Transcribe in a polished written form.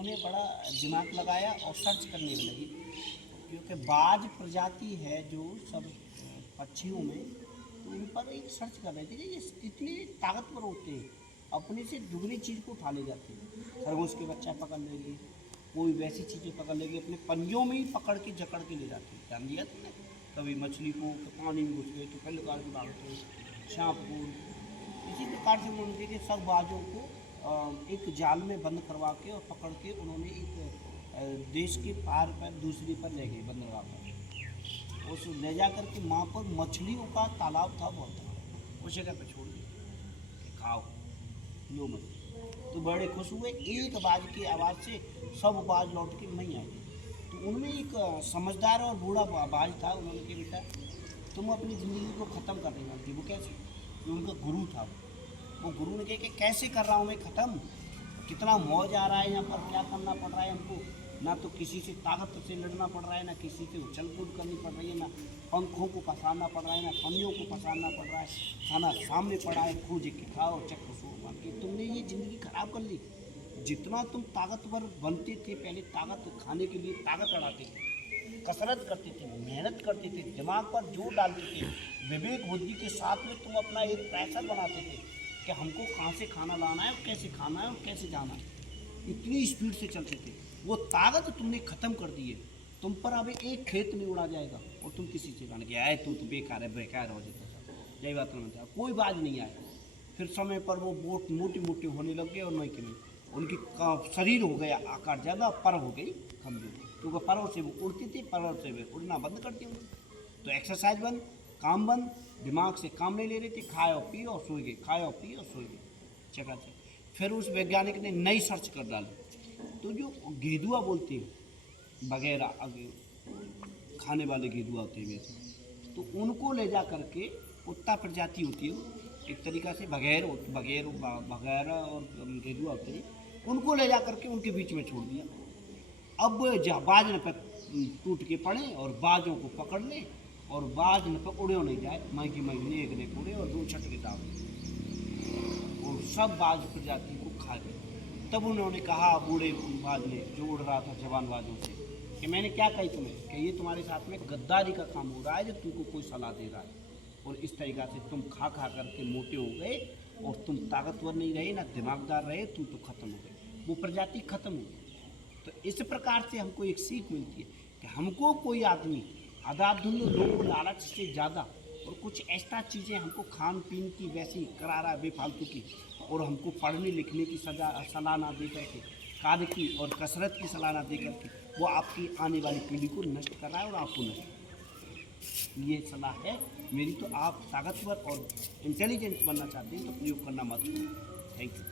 उन्होंने बड़ा दिमाग लगाया और सर्च करने में लगी, क्योंकि बाज प्रजाति है जो सब पक्षियों में, तो उन पर एक सर्च कर रहे थे कि ये कितने ताकतवर होते हैं, अपने से दुगनी चीज़ को उठा ले जाते हैं। खरगोश के बच्चा पकड़ लेंगे, कोई वैसी चीज़ें पकड़ लेंगे, अपने पंजों में ही पकड़ के जकड़ के ले जाते हैं। ध्यान दिया तुमने? कभी मछली को पानी में घुस गए तो पहले काट के डालते हैं, सांप को। इसी प्रकार से उन्होंने कि सब बाजों को एक जाल में बंद करवा के और पकड़ के उन्होंने एक देश के पार पर दूसरी पर ले गए, बंदरगाह पर। उस ले जा कर के वहाँ पर मछलियों का तालाब था बहुत बड़ा, उस जगह पर छोड़ दिया, खाओ लो मछली। तो बड़े खुश हुए। एक बाज की आवाज़ से सब बाज लौट के नहीं आए। तो उनमें एक समझदार और बूढ़ा बाज था। उन्होंने कहा बेटा तुम अपनी ज़िंदगी को ख़त्म कर देना थी। वो कैसे? जो उनका गुरु था, वो गुरु ने कहा कि कैसे कर रहा हूँ मैं ख़त्म, कितना मौज आ रहा है यहाँ पर, क्या करना पड़ रहा है हमको, ना तो किसी से ताकत से लड़ना पड़ रहा है, ना किसी से उछल कूद करनी पड़ रही है, ना पंखों को पसारना पड़ रहा है, ना पंजों को पसारना पड़ रहा है, खाना सामने पड़ा है, खोज के खाओ चक्कर सो कि तुमने ये ज़िंदगी खराब कर ली। जितना तुम ताकतवर बनते थे पहले, ताकत खाने के लिए ताकत बढ़ाते थे, कसरत करते थे, मेहनत करते थे, दिमाग पर जोर डालते थे, विवेक बुद्धि के साथ में तुम अपना एक प्रेशर बनाते थे कि हमको कहाँ से खाना लाना है और कैसे खाना है और कैसे जाना है। इतनी स्पीड से चलते थे। वो ताकत तुमने ख़त्म कर दी है। तुम पर अब एक खेत नहीं उड़ा जाएगा और तुम किसी से कहने के आए तू तो बेकार है, बेकार हो जाता सब, यही बात नहीं था। कोई बाज नहीं आया। फिर समय पर वो बोट मोटी मोटी होने लग गए और नहीं कि नहीं, उनकी शरीर हो गया आकार ज़्यादा, पर हो गई कमजोर, क्योंकि परों से वो उड़ती थी, परों से वे उड़ना बंद करती हूँ। तो एक्सरसाइज बंद, काम बंद, दिमाग से काम नहीं ले रही थी, खाओ पियो और सोए गए, खाओ पियो और सोए गए, चकाचक। फिर उस वैज्ञानिक ने नई सर्च कर डाली। तो जो गेदुआ बोलते हैं वगैरह, खाने वाले गेदुआ होते हैं वैसे, तो उनको ले जा करके, कुत्ता प्रजाति होती है एक तरीक़ा से, वगैरह और गेदुआ होते हैं, उनको ले जा करके उनके बीच में छोड़ दिया। अब जहाँ बाज न पे टूट के पड़े और बाजों को पकड़ ले और बाज न पे उड़े नहीं जाए, महंगी महंगी एक ने उड़े और दो छट के दाव और सब बाज प्रजाति को खा गए। तब उन्होंने कहा बूढ़े बाज ने, जो उड़ रहा था जवान बाजों से, कि मैंने क्या कही तुम्हें कि ये तुम्हारे साथ में गद्दारी का काम हो रहा है, जो तुमको कोई सलाह दे रहा है, और इस तरीक़ा से तुम खा खा करके मोटे हो गए और तुम ताकतवर नहीं रहे, ना दिमागदार रहे, तुम तो ख़त्म हो गए, वो प्रजाति ख़त्म हो गई। तो इस प्रकार से हमको एक सीख मिलती है कि हमको कोई आदमी आधाधुंध लोग लालच से ज़्यादा और कुछ एक्स्ट्रा चीज़ें हमको खान पीन की वैसी करा रहा है बेफालतू की, और हमको पढ़ने लिखने की सलाह ना दे करके, कार्य की और कसरत की सलाह ना दे करके, वो आपकी आने वाली पीढ़ी को नष्ट कर रहा है और आपको नष्ट कर रहा है। ये सलाह है मेरी। तो आप ताकतवर और इंटेलिजेंट बनना चाहते हैं तो प्रयोग करना मत। Thank you.